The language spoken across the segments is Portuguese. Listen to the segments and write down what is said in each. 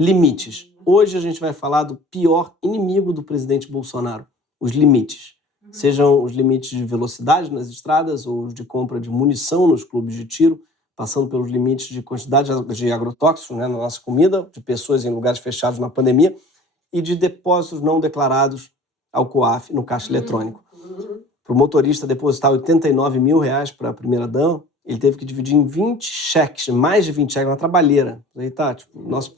Limites. Hoje a gente vai falar do pior inimigo do presidente Bolsonaro, os limites. Sejam os limites de velocidade nas estradas ou os de compra de munição nos clubes de tiro, passando pelos limites de quantidade de agrotóxicos, né, na nossa comida, de pessoas em lugares fechados na pandemia e de depósitos não declarados ao COAF no caixa eletrônico. Para o motorista depositar R$89 mil para a primeira-dama, ele teve que dividir em 20 cheques, mais de 20 cheques na trabalheira. Aí tá, tipo, nosso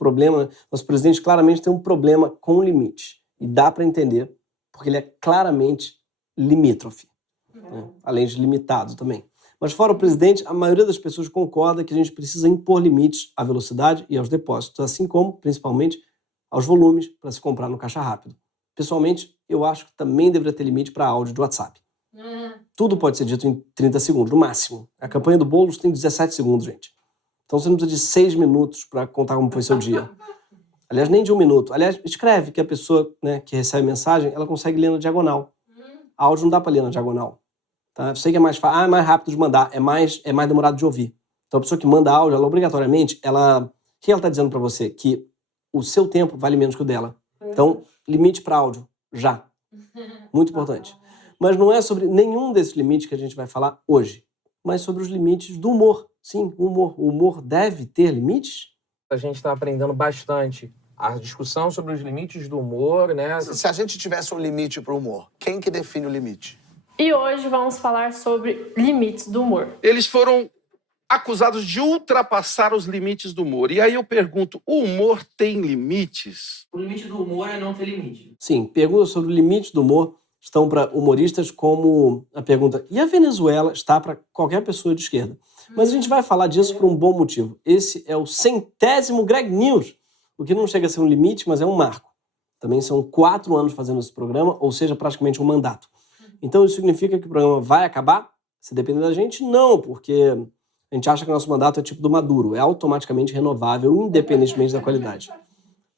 presidente claramente tem um problema com o limite. E dá para entender, porque ele é claramente limítrofe, né? Além de limitado também. Mas fora o presidente, a maioria das pessoas concorda que a gente precisa impor limites à velocidade e aos depósitos, assim como, principalmente, aos volumes para se comprar no caixa rápido. Pessoalmente, eu acho que também deveria ter limite para áudio de WhatsApp. Tudo pode ser dito em 30 segundos, no máximo. A campanha do Boulos tem 17 segundos, gente. Então você não precisa de 6 minutos para contar como foi seu dia. Aliás, nem de 1 minuto. Aliás, escreve que a pessoa, né, que recebe mensagem, ela consegue ler na diagonal. Áudio não dá para ler na diagonal. Tá? Eu sei que é mais fácil, é mais rápido de mandar, é mais demorado de ouvir. Então a pessoa que manda áudio, ela obrigatoriamente, o que ela está dizendo para você? Que o seu tempo vale menos que o dela. Então, limite para áudio, já. Muito importante. Mas não é sobre nenhum desses limites que a gente vai falar hoje, mas sobre os limites do humor. Sim, o humor. O humor deve ter limites? A gente está aprendendo bastante a discussão sobre os limites do humor, né? Se a gente tivesse um limite para o humor, quem que define o limite? E hoje vamos falar sobre limites do humor. Eles foram acusados de ultrapassar os limites do humor. E aí eu pergunto, o humor tem limites? O limite do humor é não ter limite. Sim, perguntas sobre o limite do humor estão para humoristas como a pergunta, e a Venezuela está para qualquer pessoa de esquerda. Mas a gente vai falar disso por um bom motivo. Esse é o 100º Greg News, o que não chega a ser um limite, mas é um marco. Também são 4 anos fazendo esse programa, ou seja, praticamente um mandato. Então isso significa que o programa vai acabar? Se depender da gente, não, porque a gente acha que o nosso mandato é tipo do Maduro, é automaticamente renovável, independentemente da qualidade.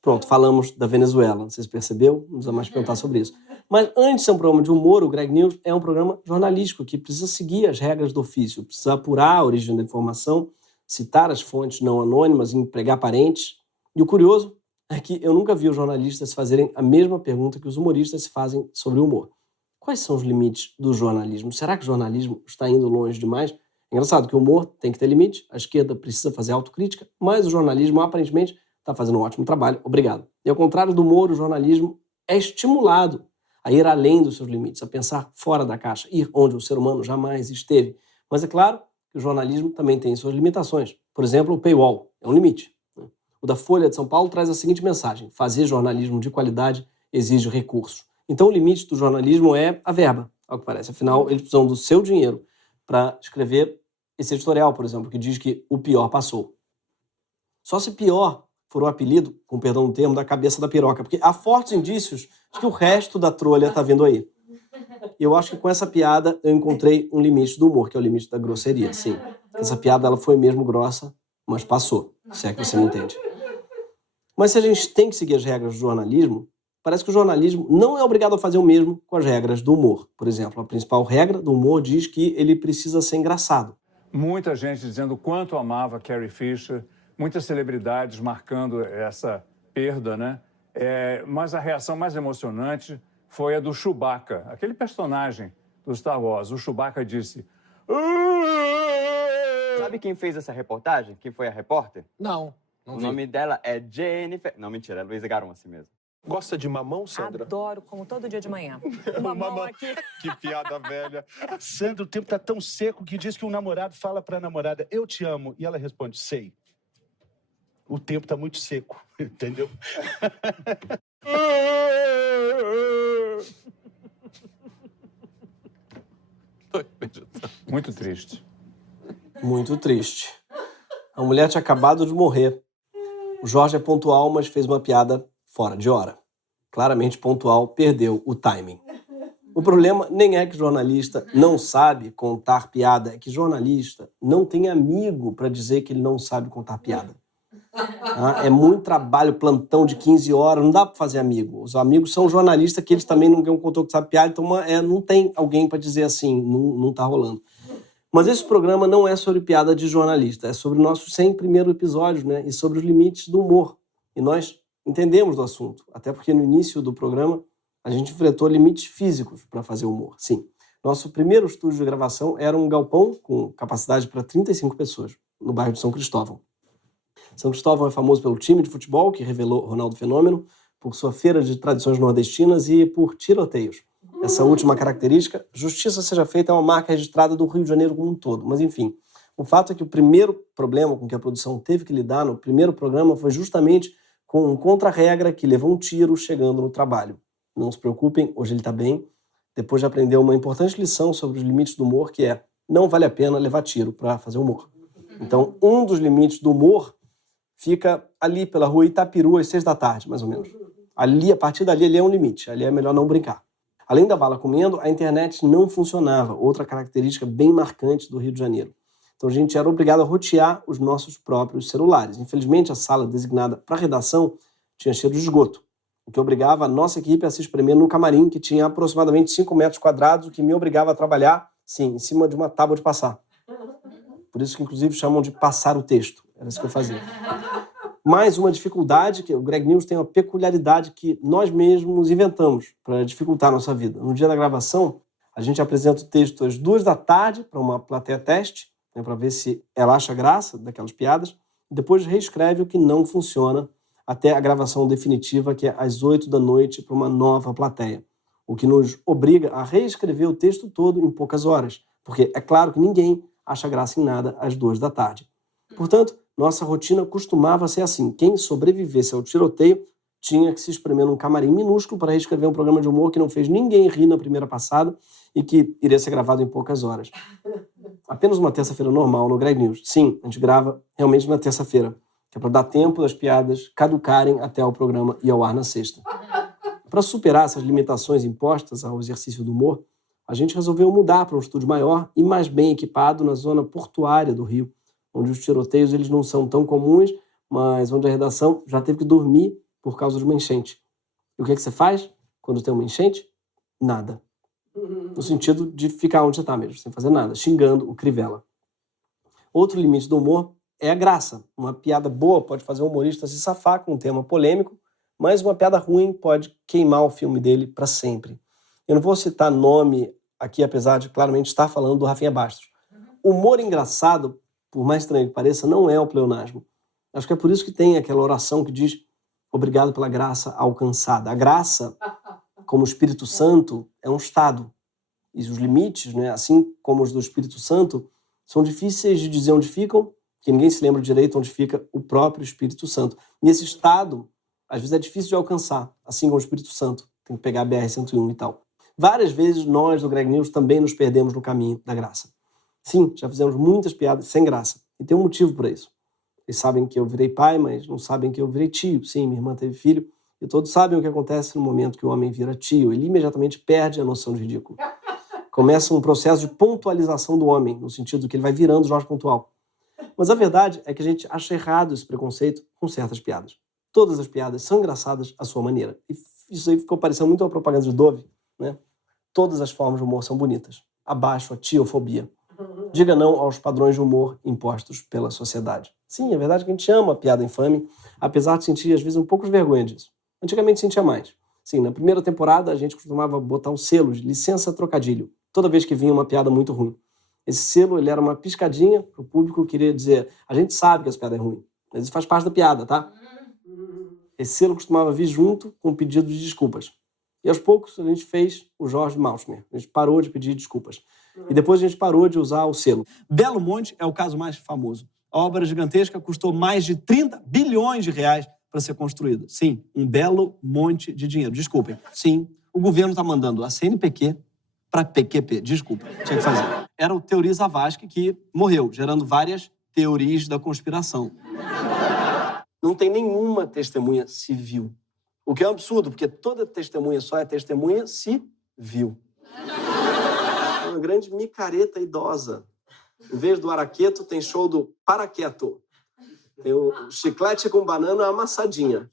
Pronto, falamos da Venezuela, não sei se percebeu, não precisa mais perguntar sobre isso. Mas antes de ser um programa de humor, o Greg News é um programa jornalístico que precisa seguir as regras do ofício, precisa apurar a origem da informação, citar as fontes não anônimas, empregar parentes. E o curioso é que eu nunca vi os jornalistas fazerem a mesma pergunta que os humoristas se fazem sobre o humor. Quais são os limites do jornalismo? Será que o jornalismo está indo longe demais? É engraçado que o humor tem que ter limite, a esquerda precisa fazer autocrítica, mas o jornalismo aparentemente está fazendo um ótimo trabalho, obrigado. E ao contrário do humor, o jornalismo é estimulado a ir além dos seus limites, a pensar fora da caixa, ir onde o ser humano jamais esteve. Mas é claro que o jornalismo também tem suas limitações. Por exemplo, o paywall é um limite. O da Folha de São Paulo traz a seguinte mensagem: fazer jornalismo de qualidade exige recursos. Então o limite do jornalismo é a verba, ao que parece. Afinal, eles precisam do seu dinheiro para escrever esse editorial, por exemplo, que diz que o pior passou. Só se pior for o apelido, com perdão do termo, da cabeça da piroca, porque há fortes indícios de que o resto da trolha está vindo aí. E eu acho que com essa piada eu encontrei um limite do humor, que é o limite da grosseria, sim. Essa piada ela foi mesmo grossa, mas passou, se é que você me entende. Mas se a gente tem que seguir as regras do jornalismo, parece que o jornalismo não é obrigado a fazer o mesmo com as regras do humor. Por exemplo, a principal regra do humor diz que ele precisa ser engraçado. Muita gente dizendo o quanto amava Carrie Fisher, muitas celebridades marcando essa perda, né? Mas a reação mais emocionante foi a do Chewbacca, aquele personagem do Star Wars. O Chewbacca disse... Sabe quem fez essa reportagem? Quem foi a repórter? Não O nome dela é Jennifer... Não, mentira, é Luísa Garon, assim mesmo. Gosta de mamão, Sandra? Adoro, como todo dia de manhã. Mamão aqui. Que piada velha. Sandra, o tempo tá tão seco que diz que um namorado fala pra namorada, eu te amo. E ela responde, sei. O tempo tá muito seco, entendeu? Muito triste. Muito triste. A mulher tinha acabado de morrer. O Jorge é pontual, mas fez uma piada fora de hora. Claramente pontual, perdeu o timing. O problema nem é que jornalista não sabe contar piada, é que jornalista não tem amigo para dizer que ele não sabe contar piada. É muito trabalho, plantão de 15 horas, não dá para fazer amigo. Os amigos são jornalistas que eles também não ganham contou que sabe piada, então não tem alguém para dizer assim, não tá rolando. Mas esse programa não é sobre piada de jornalista, é sobre nossos 100 primeiros episódios, né? E sobre os limites do humor. E nós entendemos do assunto, até porque no início do programa a gente enfrentou limites físicos para fazer humor. Sim, nosso primeiro estúdio de gravação era um galpão com capacidade para 35 pessoas, no bairro de São Cristóvão. São Cristóvão é famoso pelo time de futebol, que revelou Ronaldo Fenômeno, por sua feira de tradições nordestinas e por tiroteios. Essa última característica, justiça seja feita, é uma marca registrada do Rio de Janeiro como um todo. Mas, enfim, o fato é que o primeiro problema com que a produção teve que lidar no primeiro programa foi justamente com um contra-regra que levou um tiro chegando no trabalho. Não se preocupem, hoje ele está bem. Depois de aprender uma importante lição sobre os limites do humor, que é, não vale a pena levar tiro para fazer humor. Então, um dos limites do humor fica ali pela rua Itapiru, às 6 da tarde, mais ou menos. Ali, a partir dali, ali é um limite. Ali é melhor não brincar. Além da bala comendo, a internet não funcionava. Outra característica bem marcante do Rio de Janeiro. Então a gente era obrigado a rotear os nossos próprios celulares. Infelizmente, a sala designada para redação tinha cheiro de esgoto, o que obrigava a nossa equipe a se espremer num camarim que tinha aproximadamente 5 metros quadrados, o que me obrigava a trabalhar, sim, em cima de uma tábua de passar. Por isso que, inclusive, chamam de passar o texto. Era isso que eu fazia. Mais uma dificuldade, que o Greg News tem uma peculiaridade que nós mesmos inventamos para dificultar a nossa vida. No dia da gravação, a gente apresenta o texto às 2 da tarde para uma plateia teste, né, para ver se ela acha graça daquelas piadas, e depois reescreve o que não funciona até a gravação definitiva, que é às 8 da noite, para uma nova plateia. O que nos obriga a reescrever o texto todo em poucas horas, porque é claro que ninguém acha graça em nada às 2 da tarde. Portanto, nossa rotina costumava ser assim: quem sobrevivesse ao tiroteio tinha que se espremer num camarim minúsculo para reescrever um programa de humor que não fez ninguém rir na primeira passada e que iria ser gravado em poucas horas. Apenas uma terça-feira normal no Greg News. Sim, a gente grava realmente na terça-feira, que é para dar tempo das piadas caducarem até o programa ir ao ar na sexta. Para superar essas limitações impostas ao exercício do humor, a gente resolveu mudar para um estúdio maior e mais bem equipado na zona portuária do Rio, onde os tiroteios eles não são tão comuns, mas onde a redação já teve que dormir por causa de uma enchente. E o que é que você faz quando tem uma enchente? Nada. No sentido de ficar onde você está mesmo, sem fazer nada, xingando o Crivella. Outro limite do humor é a graça. Uma piada boa pode fazer o humorista se safar com um tema polêmico, mas uma piada ruim pode queimar o filme dele para sempre. Eu não vou citar nome aqui, apesar de claramente estar falando do Rafinha Bastos. Humor engraçado, por mais estranho que pareça, não é o pleonasmo. Acho que é por isso que tem aquela oração que diz obrigado pela graça alcançada. A graça, como o Espírito Santo, é um estado. E os limites, né, assim como os do Espírito Santo, são difíceis de dizer onde ficam, que ninguém se lembra direito onde fica o próprio Espírito Santo. E esse estado, às vezes, é difícil de alcançar, assim como o Espírito Santo. Tem que pegar a BR-101 e tal. Várias vezes nós, do Greg News, também nos perdemos no caminho da graça. Sim, já fizemos muitas piadas sem graça. E tem um motivo para isso. Eles sabem que eu virei pai, mas não sabem que eu virei tio. Sim, minha irmã teve filho. E todos sabem o que acontece no momento que o homem vira tio. Ele imediatamente perde a noção de ridículo. Começa um processo de pontualização do homem, no sentido que ele vai virando Jorge Pontual. Mas a verdade é que a gente acha errado esse preconceito com certas piadas. Todas as piadas são engraçadas à sua maneira. E isso aí ficou parecendo muito uma propaganda de Dove, né? Todas as formas de humor são bonitas. Abaixo a tiofobia. Diga não aos padrões de humor impostos pela sociedade. Sim, é verdade que a gente ama a piada infame, apesar de sentir, às vezes, um pouco de vergonha disso. Antigamente sentia mais. Sim, na primeira temporada a gente costumava botar um selo de licença trocadilho, toda vez que vinha uma piada muito ruim. Esse selo ele era uma piscadinha para o público, queria dizer, a gente sabe que essa piada é ruim, mas isso faz parte da piada, tá? Esse selo costumava vir junto com um pedido de desculpas. E aos poucos a gente fez o Jorge Maltner. A gente parou de pedir desculpas. E depois a gente parou de usar o selo. Belo Monte é o caso mais famoso. A obra gigantesca custou mais de 30 bilhões de reais para ser construída. Sim, um belo monte de dinheiro. Desculpem. Sim, o governo está mandando a CNPq para PQP. Desculpa, tinha que fazer. Era o Teori Zavascki que morreu, gerando várias teorias da conspiração. Não tem nenhuma testemunha civil. O que é um absurdo, porque toda testemunha só é testemunha se viu. É uma grande micareta idosa. Em vez do araqueto, tem show do paraqueto. Tem o chiclete com banana amassadinha.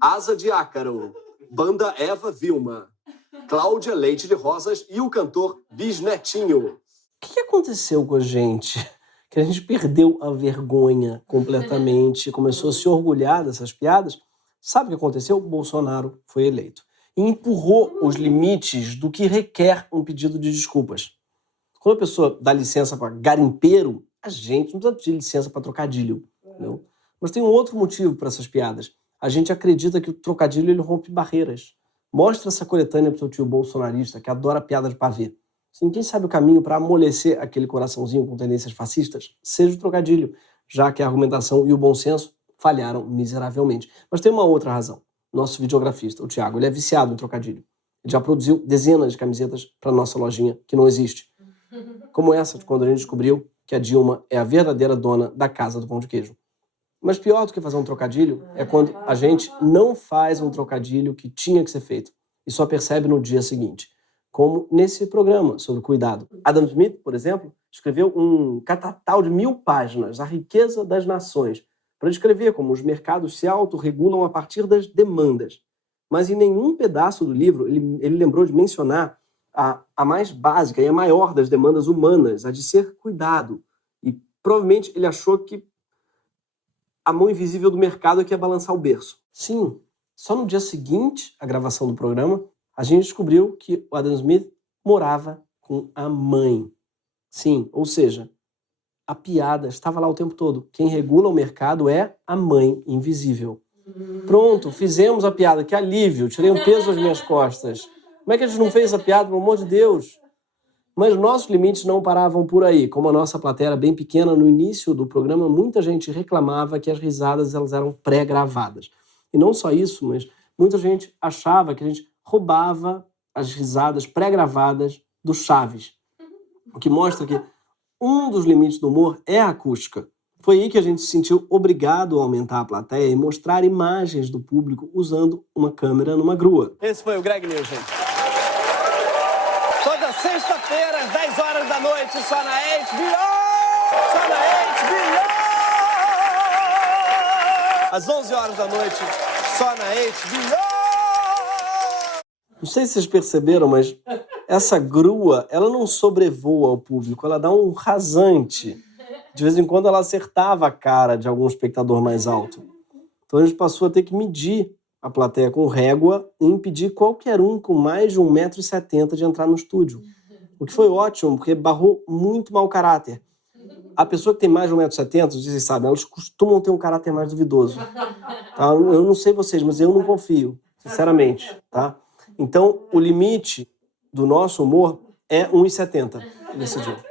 Asa de ácaro. Banda Eva Vilma. Cláudia Leite de Rosas e o cantor Bisnetinho. O que aconteceu com a gente? que a gente perdeu a vergonha completamente, começou a se orgulhar dessas piadas. Sabe o que aconteceu? O Bolsonaro foi eleito. E empurrou os limites do que requer um pedido de desculpas. Quando a pessoa dá licença para garimpeiro, a gente não precisa pedir licença para trocadilho. Entendeu? Mas tem um outro motivo para essas piadas. A gente acredita que o trocadilho ele rompe barreiras. Mostra essa coletânea pro seu tio bolsonarista, que adora piada de pavê. Se ninguém sabe o caminho para amolecer aquele coraçãozinho com tendências fascistas, seja o trocadilho, já que a argumentação e o bom senso falharam miseravelmente. Mas tem uma outra razão. Nosso videografista, o Thiago, ele é viciado em trocadilho. Ele já produziu dezenas de camisetas para nossa lojinha, que não existe. Como essa de quando a gente descobriu que a Dilma é a verdadeira dona da casa do pão de queijo. Mas pior do que fazer um trocadilho é quando a gente não faz um trocadilho que tinha que ser feito e só percebe no dia seguinte. Como nesse programa sobre cuidado. Adam Smith, por exemplo, escreveu um catatal de 1000 páginas, A Riqueza das Nações, para descrever como os mercados se autorregulam a partir das demandas. Mas em nenhum pedaço do livro ele lembrou de mencionar a mais básica e a maior das demandas humanas, a de ser cuidado. E provavelmente ele achou que a mão invisível do mercado é que ia balançar o berço. Sim, só no dia seguinte à gravação do programa, a gente descobriu que o Adam Smith morava com a mãe. Sim, ou seja, a piada estava lá o tempo todo. Quem regula o mercado é a mãe invisível. Pronto, fizemos a piada. Que alívio, tirei um peso das minhas costas. Como é que a gente não fez a piada, pelo amor de Deus? Mas nossos limites não paravam por aí. Como a nossa plateia era bem pequena, no início do programa, muita gente reclamava que as risadas elas eram pré-gravadas. E não só isso, mas muita gente achava que a gente roubava as risadas pré-gravadas do Chaves. O que mostra que um dos limites do humor é a acústica. Foi aí que a gente se sentiu obrigado a aumentar a plateia e mostrar imagens do público usando uma câmera numa grua. Esse foi o Greg News, gente. Toda sexta-feira, às 10 horas da noite, só na HBO! Só na HBO! Às 11 horas da noite, só na HBO! Não sei se vocês perceberam, mas essa grua, ela não sobrevoa ao público, ela dá um rasante. De vez em quando ela acertava a cara de algum espectador mais alto. Então a gente passou a ter que medir a plateia com régua e impedir qualquer um com mais de 1,70 m de entrar no estúdio. O que foi ótimo, porque barrou muito mau caráter. A pessoa que tem mais de 1,70 m, vocês sabem, elas costumam ter um caráter mais duvidoso. Tá? Eu não sei vocês, mas eu não confio, sinceramente. Tá? Então, o limite do nosso humor é 1,70 m nesse dia.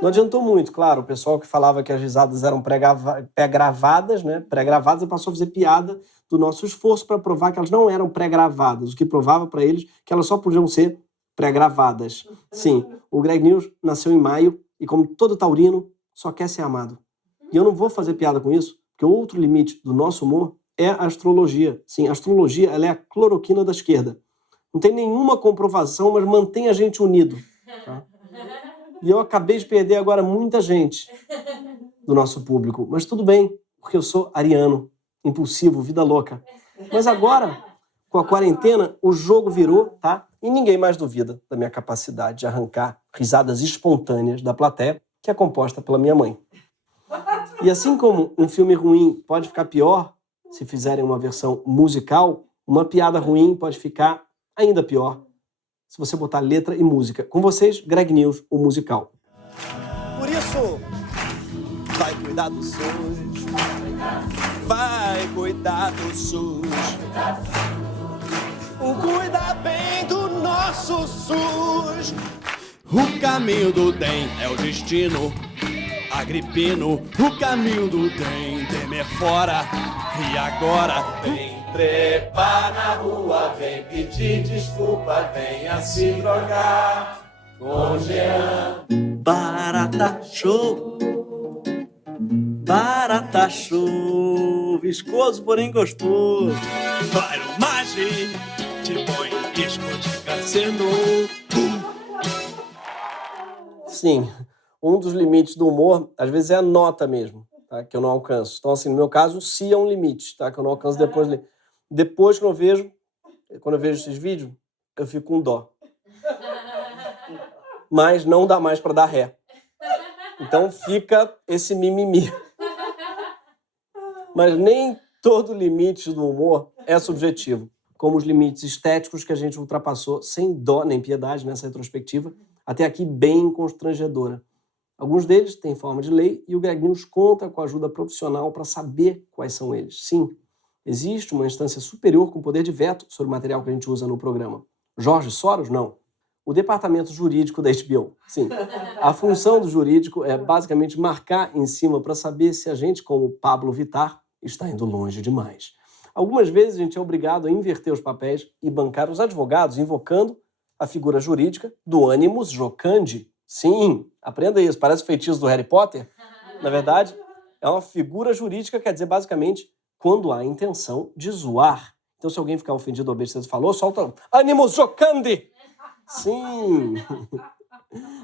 Não adiantou muito, claro, o pessoal que falava que as risadas eram pré-gravadas, né? Pré-gravadas, passou a fazer piada do nosso esforço para provar que elas não eram pré-gravadas, o que provava para eles que elas só podiam ser pré-gravadas. Sim, o Greg News nasceu em maio e, como todo taurino, só quer ser amado. E eu não vou fazer piada com isso, porque outro limite do nosso humor é a astrologia. Sim, a astrologia ela é a cloroquina da esquerda. Não tem nenhuma comprovação, mas mantém a gente unido. Tá? E eu acabei de perder agora muita gente do nosso público. Mas tudo bem, porque eu sou ariano, impulsivo, vida louca. Mas agora, com a quarentena, o jogo virou, tá? E ninguém mais duvida da minha capacidade de arrancar risadas espontâneas da plateia, que é composta pela minha mãe. E assim como um filme ruim pode ficar pior se fizerem uma versão musical, uma piada ruim pode ficar ainda pior se você botar letra e música. Com vocês, Greg News, o musical. Por isso, vai cuidar do SUS. Vai cuidar do SUS. Cuida bem do nosso SUS. O caminho do DEM é o destino agripino. O caminho do DEM, temer fora. E agora vem trepar na rua, vem pedir desculpa, venha se drogar com Jean. Barata show, viscoso porém gostoso. Vai o Magi, te põe em risco de cassino. Sim, um dos limites do humor, às vezes é a nota mesmo, tá? Que eu não alcanço. Então, assim, no meu caso, se é um limite, tá? Que eu não alcanço depois. Depois que quando eu vejo esses vídeos, eu fico com dó. Mas não dá mais para dar ré. Então fica esse mimimi. Mas nem todo limite do humor é subjetivo, como os limites estéticos que a gente ultrapassou sem dó nem piedade nessa retrospectiva, até aqui bem constrangedora. Alguns deles têm forma de lei e o Greg News conta com a ajuda profissional para saber quais são eles. Sim, existe uma instância superior com poder de veto sobre o material que a gente usa no programa. Jorge Soros? Não. O departamento jurídico da HBO. Sim. A função do jurídico é basicamente marcar em cima para saber se a gente, como Pablo Vittar, está indo longe demais. Algumas vezes a gente é obrigado a inverter os papéis e bancar os advogados invocando a figura jurídica do animus jocandi. Sim, aprenda isso, parece feitiço do Harry Potter. Na verdade, é uma figura jurídica, quer dizer basicamente quando há intenção de zoar. Então se alguém ficar ofendido ou besteira falou, solta animus jocandi. Sim.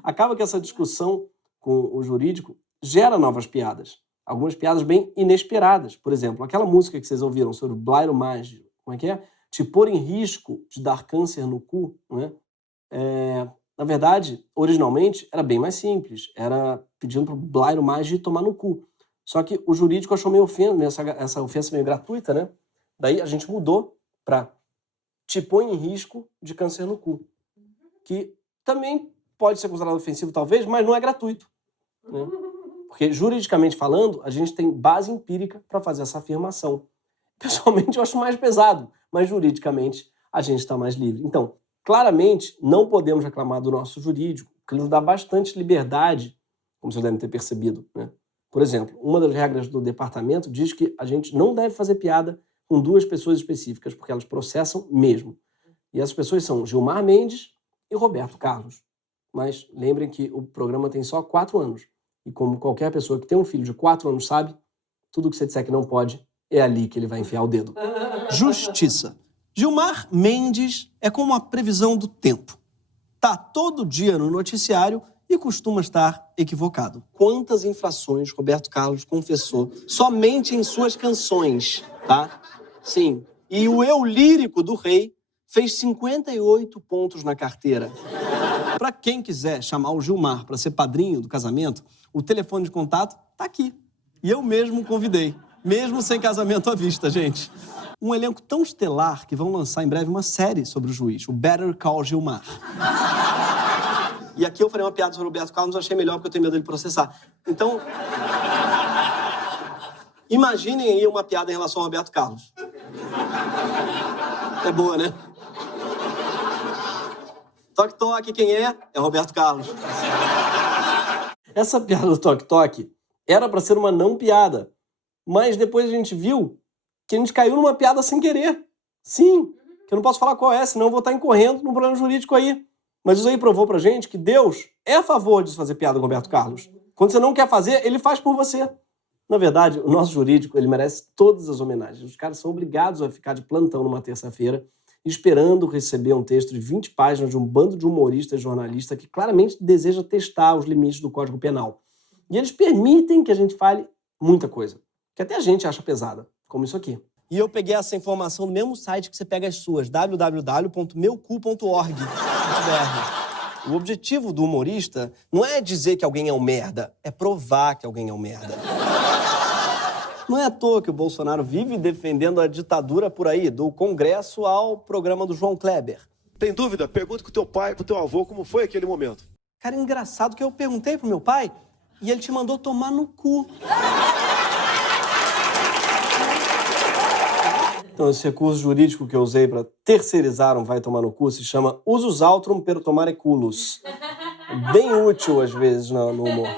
Acaba que essa discussão com o jurídico gera novas piadas. Algumas piadas bem inesperadas. Por exemplo, aquela música que vocês ouviram sobre o Blairo Mágico. Como é que é? Te pôr em risco de dar câncer no cu. Né? Na verdade, originalmente, era bem mais simples. Era pedindo para o Blairo Mágico tomar no cu. Só que o jurídico achou meio essa ofensa meio gratuita, né? Daí a gente mudou para te põe em risco de câncer no cu. Que também pode ser considerado ofensivo, talvez, mas não é gratuito. Né? Porque, juridicamente falando, a gente tem base empírica para fazer essa afirmação. Pessoalmente, eu acho mais pesado, mas juridicamente a gente está mais livre. Então, claramente, não podemos reclamar do nosso jurídico, porque ele nos dá bastante liberdade, como vocês devem ter percebido. Né? Por exemplo, uma das regras do departamento diz que a gente não deve fazer piada com duas pessoas específicas, porque elas processam mesmo. E essas pessoas são Gilmar Mendes e Roberto Carlos. Mas lembrem que o programa tem só 4 anos. E como qualquer pessoa que tem um filho de 4 anos sabe, tudo que você disser que não pode, é ali que ele vai enfiar o dedo. Justiça. Gilmar Mendes é como a previsão do tempo. Tá todo dia no noticiário e costuma estar equivocado. Quantas infrações Roberto Carlos confessou somente em suas canções, tá? Sim. E o eu lírico do rei fez 58 pontos na carteira. Para quem quiser chamar o Gilmar para ser padrinho do casamento, o telefone de contato tá aqui. E eu mesmo convidei, mesmo sem casamento à vista, gente. Um elenco tão estelar que vão lançar em breve uma série sobre o juiz, o Better Call Gilmar. E aqui eu falei uma piada sobre o Roberto Carlos, mas achei melhor porque eu tenho medo dele processar. Então, imaginem aí uma piada em relação ao Roberto Carlos. É boa, né? Toque, toque, quem é? É Roberto Carlos. Essa piada do toque, toque era pra ser uma não piada. Mas depois a gente viu que a gente caiu numa piada sem querer. Sim, que eu não posso falar qual é, senão eu vou estar incorrendo num problema jurídico aí. Mas isso aí provou pra gente que Deus é a favor de fazer piada com Roberto Carlos. Quando você não quer fazer, ele faz por você. Na verdade, o nosso jurídico, ele merece todas as homenagens. Os caras são obrigados a ficar de plantão numa terça-feira, esperando receber um texto de 20 páginas de um bando de humoristas e jornalistas que claramente deseja testar os limites do Código Penal. E eles permitem que a gente fale muita coisa, que até a gente acha pesada, como isso aqui. E eu peguei essa informação no mesmo site que você pega as suas, www.meucu.org.br. O objetivo do humorista não é dizer que alguém é um merda, é provar que alguém é um merda. Não é à toa que o Bolsonaro vive defendendo a ditadura por aí, do Congresso ao programa do João Kleber. Tem dúvida? Pergunta com o teu pai, pro teu avô, como foi aquele momento. Cara, é engraçado que eu perguntei pro meu pai e ele te mandou tomar no cu. Então, esse recurso jurídico que eu usei para terceirizar um vai tomar no cu se chama usus altrum per tomare culos. Bem útil, às vezes, no humor.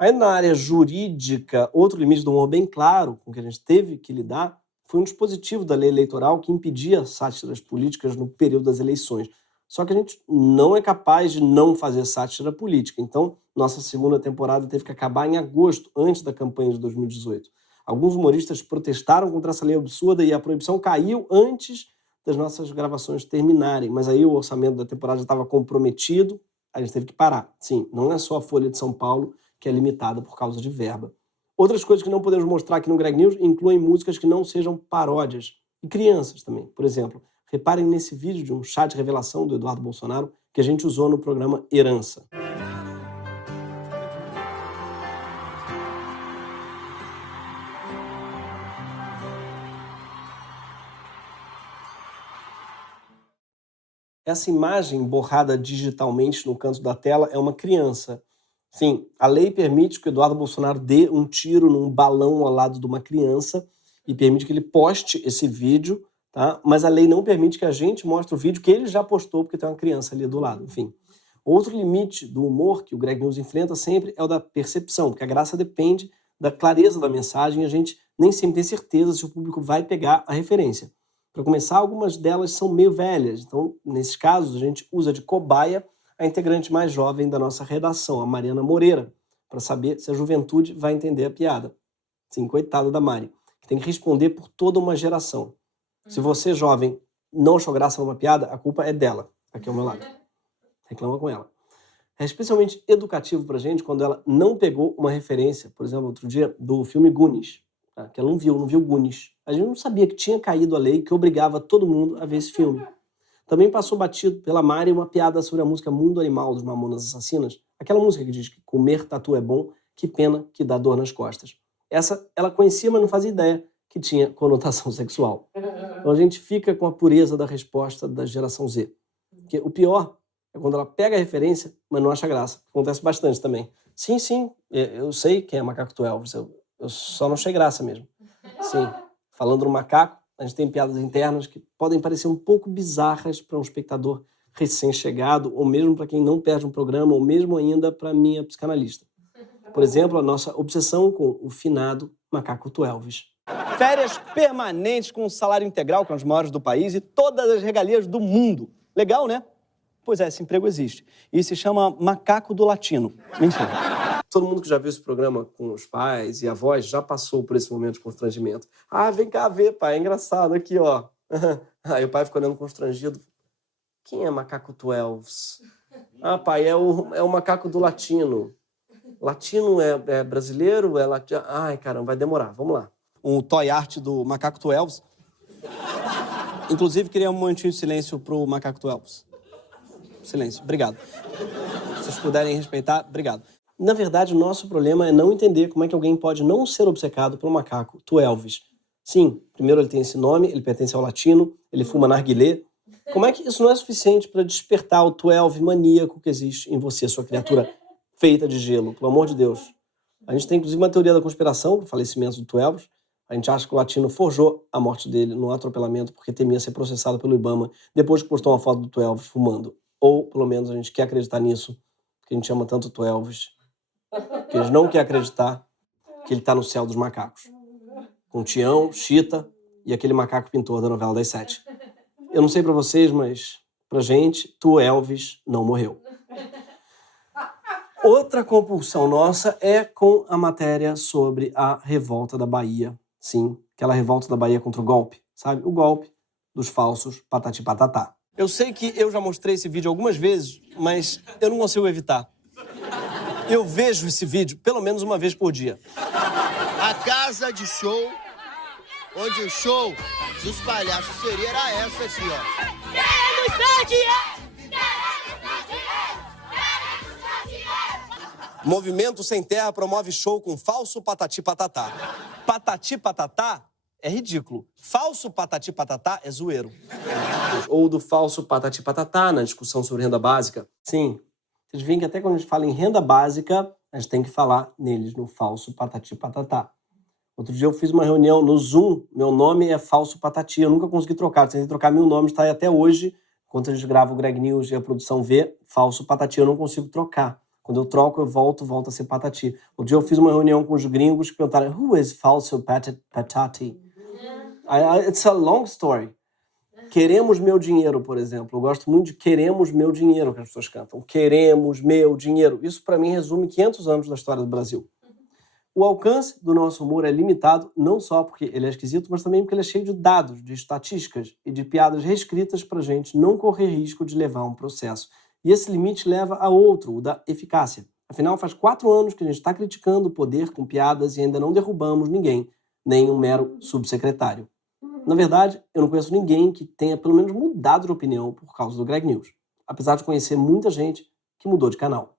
Aí, na área jurídica, outro limite do humor bem claro com que a gente teve que lidar foi um dispositivo da lei eleitoral que impedia sátiras políticas no período das eleições. Só que a gente não é capaz de não fazer sátira política. Então, nossa segunda temporada teve que acabar em agosto, antes da campanha de 2018. Alguns humoristas protestaram contra essa lei absurda e a proibição caiu antes das nossas gravações terminarem. Mas aí o orçamento da temporada já estava comprometido, a gente teve que parar. Sim, não é só a Folha de São Paulo que é limitada por causa de verba. Outras coisas que não podemos mostrar aqui no Greg News incluem músicas que não sejam paródias. E crianças também. Por exemplo, reparem nesse vídeo de um chá de revelação do Eduardo Bolsonaro que a gente usou no programa Herança. Essa imagem borrada digitalmente no canto da tela é uma criança. Sim, a lei permite que o Eduardo Bolsonaro dê um tiro num balão ao lado de uma criança e permite que ele poste esse vídeo, tá? Mas a lei não permite que a gente mostre o vídeo que ele já postou porque tem uma criança ali do lado, enfim. Outro limite do humor que o Greg News enfrenta sempre é o da percepção, porque a graça depende da clareza da mensagem e a gente nem sempre tem certeza se o público vai pegar a referência. Para começar, algumas delas são meio velhas, então, nesses casos, a gente usa de cobaia a integrante mais jovem da nossa redação, a Mariana Moreira, para saber se a juventude vai entender a piada. Sim, coitada da Mari, que tem que responder por toda uma geração. Se você, jovem, não achou graça numa piada, a culpa é dela, aqui ao meu lado. Reclama com ela. É especialmente educativo pra gente quando ela não pegou uma referência, por exemplo, outro dia, do filme Goonies, tá? Que ela não viu Goonies. A gente não sabia que tinha caído a lei que obrigava todo mundo a ver esse filme. Também passou batido pela Mari uma piada sobre a música Mundo Animal dos Mamonas Assassinas, aquela música que diz que comer tatu é bom, que pena que dá dor nas costas. Essa ela conhecia, mas não fazia ideia que tinha conotação sexual. Então a gente fica com a pureza da resposta da geração Z. Porque o pior é quando ela pega a referência, mas não acha graça. Acontece bastante também. Sim, eu sei quem é Macaco Tu Elvis, eu só não achei graça mesmo. Sim, falando no macaco, a gente tem piadas internas que podem parecer um pouco bizarras para um espectador recém-chegado, ou mesmo para quem não perde um programa, ou mesmo ainda para minha psicanalista. Por exemplo, a nossa obsessão com o finado Macaco Tu Elvis. Férias permanentes com salário integral, com as maiores do país e todas as regalias do mundo. Legal, né? Pois é, esse emprego existe. E se chama Macaco do Latino. Mentira. Todo mundo que já viu esse programa com os pais e avós já passou por esse momento de constrangimento. Ah, vem cá ver, pai, é engraçado aqui, ó. Aí o pai fica olhando constrangido. Quem é Macaco Tu Elvis? Ah, pai, é o Macaco do Latino. Latino é brasileiro? É latino? Ai, caramba, vai demorar, vamos lá. Um toy art do Macaco Tu Elvis. Inclusive, queria um momentinho de silêncio pro Macaco Tu Elvis. Silêncio, obrigado. Se vocês puderem respeitar, obrigado. Na verdade, o nosso problema é não entender como é que alguém pode não ser obcecado pelo Macaco Tu Elvis. Sim, primeiro ele tem esse nome, ele pertence ao latino, ele fuma narguilé. Como é que isso não é suficiente para despertar o Tu Elvis maníaco que existe em você, sua criatura feita de gelo, pelo amor de Deus? A gente tem, inclusive, uma teoria da conspiração do falecimento do Tu Elvis. A gente acha que o latino forjou a morte dele no atropelamento porque temia ser processado pelo Ibama depois que postou uma foto do Tu Elvis fumando. Ou, pelo menos, a gente quer acreditar nisso, porque a gente ama tanto o Tu Elvis, que a gente não quer acreditar que ele está no céu dos macacos. Com Tião, Chita e aquele macaco pintor da novela das 7. Eu não sei pra vocês, mas pra gente, Tu Elvis não morreu. Outra compulsão nossa é com a matéria sobre a revolta da Bahia. Sim, aquela revolta da Bahia contra o golpe, sabe? O golpe dos falsos patati patatá. Eu sei que eu já mostrei esse vídeo algumas vezes, mas eu não consigo evitar. Eu vejo esse vídeo pelo menos uma vez por dia. A casa de show, onde o show dos palhaços seria era essa aqui, ó. Queremos ver dinheiro! Movimento Sem Terra promove show com falso patati patatá. Patati patatá é ridículo. Falso patati patatá é zoeiro. Ou do falso patati patatá na discussão sobre renda básica. Sim, vocês veem que até quando a gente fala em renda básica, a gente tem que falar neles no falso patati patatá. Outro dia eu fiz uma reunião no Zoom, meu nome é Falso Patati, eu nunca consegui trocar, tentei trocar 1000 nomes, tá aí até hoje, enquanto a gente grava o Greg News e a produção vê, Falso Patati, eu não consigo trocar. Quando eu troco, eu volto a ser Patati. Outro dia eu fiz uma reunião com os gringos que perguntaram, who is Falso Patati? It's a long story. Queremos meu dinheiro, por exemplo. Eu gosto muito de queremos meu dinheiro, que as pessoas cantam. Queremos meu dinheiro. Isso, para mim, resume 500 anos da história do Brasil. O alcance do nosso humor é limitado, não só porque ele é esquisito, mas também porque ele é cheio de dados, de estatísticas e de piadas reescritas pra gente não correr risco de levar um processo. E esse limite leva a outro, o da eficácia. Afinal, faz 4 anos que a gente está criticando o poder com piadas e ainda não derrubamos ninguém, nem um mero subsecretário. Na verdade, eu não conheço ninguém que tenha pelo menos mudado de opinião por causa do Greg News, apesar de conhecer muita gente que mudou de canal.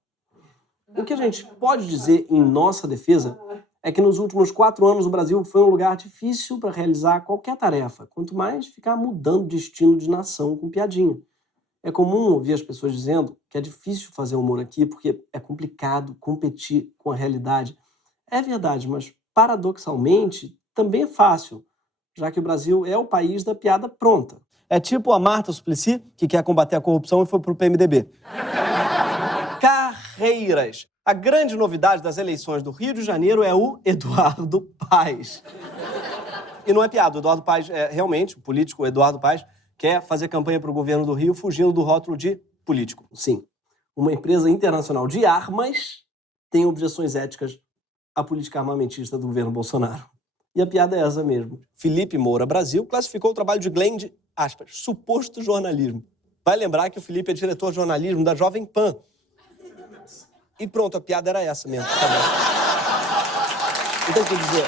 O que a gente pode dizer em nossa defesa é que nos últimos 4 anos o Brasil foi um lugar difícil para realizar qualquer tarefa, quanto mais ficar mudando destino de nação com piadinha. É comum ouvir as pessoas dizendo que é difícil fazer humor aqui porque é complicado competir com a realidade. É verdade, mas paradoxalmente também é fácil, já que o Brasil é o país da piada pronta. É tipo a Marta Suplicy, que quer combater a corrupção e foi pro PMDB. Carreiras. A grande novidade das eleições do Rio de Janeiro é o Eduardo Paes. E não é piada, o Eduardo Paes é realmente, o político Eduardo Paes, quer fazer campanha para o governo do Rio fugindo do rótulo de político. Sim, uma empresa internacional de armas tem objeções éticas à política armamentista do governo Bolsonaro. E a piada é essa mesmo. Felipe Moura Brasil classificou o trabalho de Glenn de, aspas, suposto jornalismo. Vai lembrar que o Felipe é diretor de jornalismo da Jovem Pan. E pronto, a piada era essa mesmo. Tá bom. Então, quer dizer...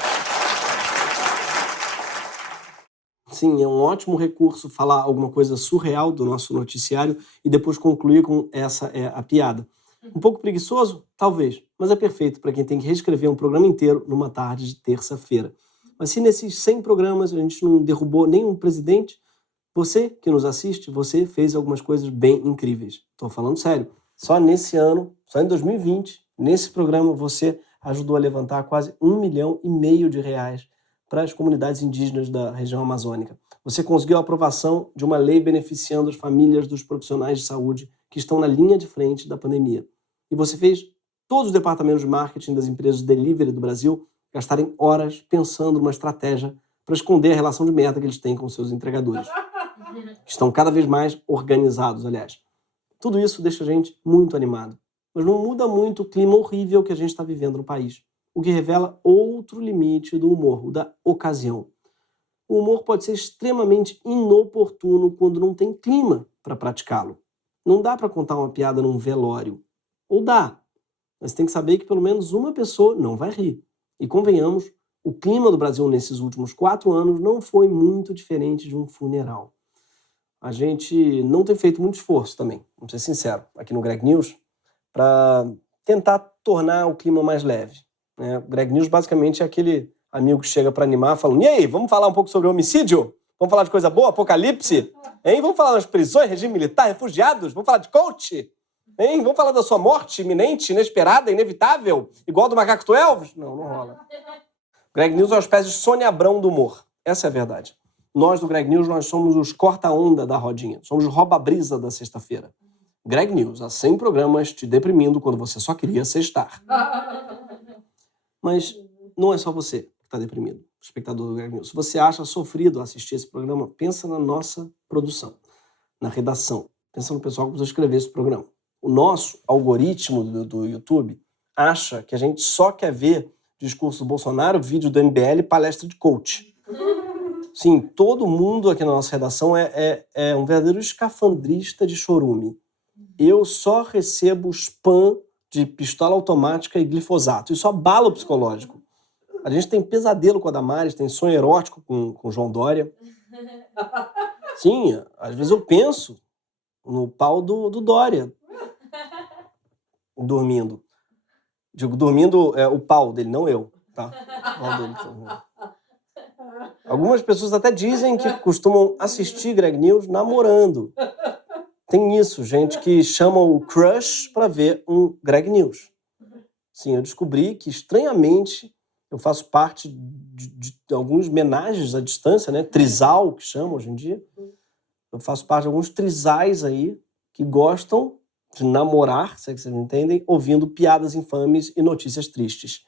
Sim, é um ótimo recurso falar alguma coisa surreal do nosso noticiário e depois concluir com essa é a piada. Um pouco preguiçoso? Talvez, mas é perfeito para quem tem que reescrever um programa inteiro numa tarde de terça-feira. Mas se nesses 100 programas a gente não derrubou nenhum presidente, você que nos assiste, você fez algumas coisas bem incríveis. Estou falando sério. Só nesse ano, só em 2020, nesse programa você ajudou a levantar quase R$1,5 milhão de reais para as comunidades indígenas da região amazônica. Você conseguiu a aprovação de uma lei beneficiando as famílias dos profissionais de saúde que estão na linha de frente da pandemia. E você fez todos os departamentos de marketing das empresas de delivery do Brasil gastarem horas pensando numa estratégia para esconder a relação de merda que eles têm com seus entregadores. Estão cada vez mais organizados, aliás. Tudo isso deixa a gente muito animado. Mas não muda muito o clima horrível que a gente está vivendo no país. O que revela outro limite do humor, o da ocasião. O humor pode ser extremamente inoportuno quando não tem clima para praticá-lo. Não dá para contar uma piada num velório. Ou dá, mas tem que saber que pelo menos uma pessoa não vai rir. E convenhamos, o clima do Brasil nesses últimos 4 anos não foi muito diferente de um funeral. A gente não tem feito muito esforço também, vamos ser sinceros, aqui no Greg News, para tentar tornar o clima mais leve. O Greg News basicamente é aquele amigo que chega para animar falando: e aí, vamos falar um pouco sobre homicídio? Vamos falar de coisa boa? Apocalipse? Hein? Vamos falar das prisões, regime militar, refugiados? Vamos falar de coach? Hein? Vamos falar da sua morte iminente, inesperada, inevitável? Igual do Macaco Tu Elvis? Não, não rola. Greg News é uma espécie de Sônia Abrão do humor. Essa é a verdade. Nós do Greg News, nós somos os corta-onda da rodinha. Somos os rouba-brisa da sexta-feira. Greg News, há 100 programas te deprimindo quando você só queria sextar. Mas não é só você que está deprimido, espectador do Greg News. Se você acha sofrido assistir esse programa, pensa na nossa produção, na redação. Pensa no pessoal que precisa escrever esse programa. O nosso algoritmo do YouTube acha que a gente só quer ver discurso do Bolsonaro, vídeo do MBL e palestra de coach. Sim, todo mundo aqui na nossa redação é um verdadeiro escafandrista de chorume. Eu só recebo spam de pistola automática e glifosato. Isso abala o psicológico. A gente tem pesadelo com a Damares, tem sonho erótico com o João Dória. Sim, às vezes eu penso no pau do Dória. Dormindo. Digo, dormindo é o pau dele, não eu. Tá? O pau dele. Algumas pessoas até dizem que costumam assistir Greg News namorando. Tem isso, gente que chama o crush para ver um Greg News. Sim, eu descobri que, estranhamente, eu faço parte de alguns homenagens à distância, né? Trisal, que chama hoje em dia. Eu faço parte de alguns trisais aí que gostam de namorar, se é que vocês não entendem, ouvindo piadas infames e notícias tristes.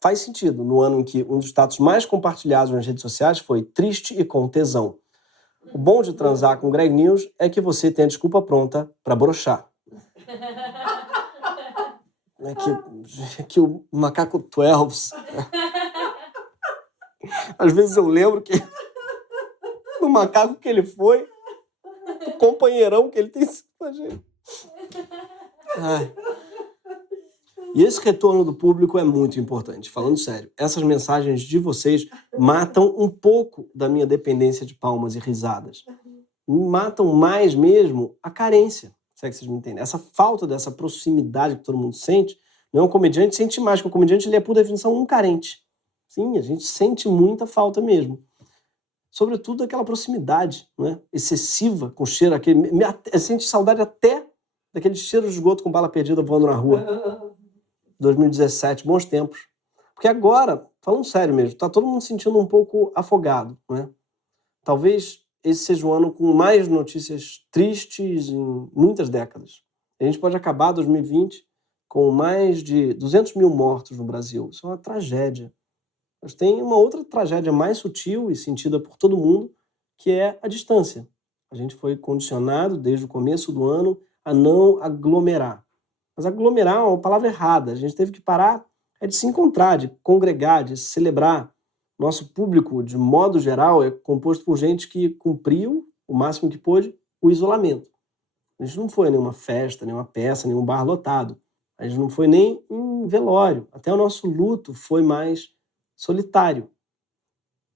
Faz sentido, no ano em que um dos status mais compartilhados nas redes sociais foi triste e com tesão. O bom de transar com Greg News é que você tem a desculpa pronta para broxar. É que o Macaco Tu Elvis... Às vezes eu lembro que no macaco que ele foi, o companheirão que ele tem sido com a gente. Ai. E esse retorno do público é muito importante, falando sério. Essas mensagens de vocês matam um pouco da minha dependência de palmas e risadas. Matam mais mesmo a carência, se é que vocês me entendem. Essa falta dessa proximidade que todo mundo sente, não é um comediante sente mais, porque o comediante ele é, por definição, um carente. Sim, a gente sente muita falta mesmo. sobretudo aquela proximidade, não é? Excessiva com cheiro, sente saudade até daquele cheiro de esgoto com bala perdida voando na rua. 2017, bons tempos. Porque agora, falando sério mesmo, tá todo mundo se sentindo um pouco afogado, não é? Talvez esse seja um ano com mais notícias tristes em muitas décadas. A gente pode acabar 2020 com mais de 200 mil mortos no Brasil. Isso é uma tragédia. Mas tem uma outra tragédia mais sutil e sentida por todo mundo, que é a distância. A gente foi condicionado desde o começo do ano a não aglomerar. Mas aglomerar é uma palavra errada. A gente teve que parar de se encontrar, de congregar, de celebrar. Nosso público, de modo geral, é composto por gente que cumpriu, o máximo que pôde, o isolamento. A gente não foi a nenhuma festa, nenhuma peça, nenhum bar lotado. A gente não foi nem em velório. Até o nosso luto foi mais solitário.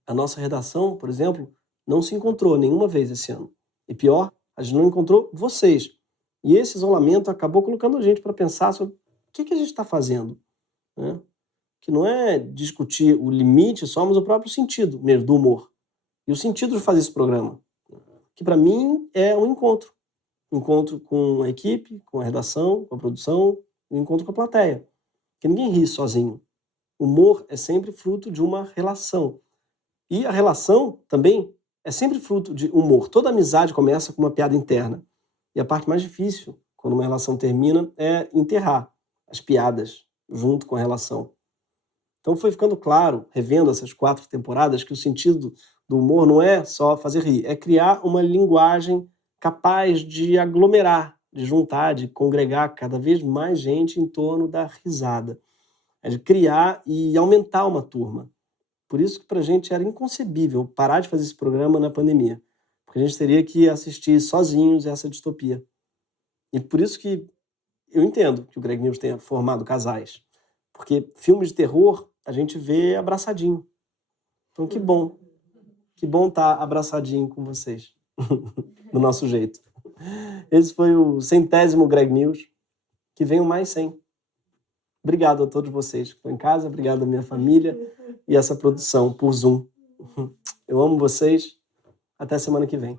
A nossa redação, por exemplo, não se encontrou nenhuma vez esse ano. E pior, a gente não encontrou vocês. E esse isolamento acabou colocando a gente para pensar sobre o que a gente está fazendo, né? Que não é discutir o limite só, mas o próprio sentido mesmo do humor. E o sentido de fazer esse programa, que para mim é um encontro. Um encontro com a equipe, com a redação, com a produção, um encontro com a plateia. Porque ninguém ri sozinho. O humor é sempre fruto de uma relação. E a relação também é sempre fruto de humor. Toda amizade começa com uma piada interna. E a parte mais difícil, quando uma relação termina, é enterrar as piadas junto com a relação. Então foi ficando claro, revendo essas 4 temporadas, que o sentido do humor não é só fazer rir, é criar uma linguagem capaz de aglomerar, de juntar, de congregar cada vez mais gente em torno da risada. É de criar e aumentar uma turma. Por isso que pra gente era inconcebível parar de fazer esse programa na pandemia. Porque a gente teria que assistir sozinhos essa distopia. E por isso que eu entendo que o Greg News tenha formado casais. Porque filmes de terror a gente vê abraçadinho. Então que bom estar abraçadinho com vocês. Do nosso jeito. Esse foi o 100º Greg News. Que venham mais 100. Obrigado a todos vocês que estão em casa. Obrigado à minha família e essa produção por Zoom. Eu amo vocês. Até semana que vem.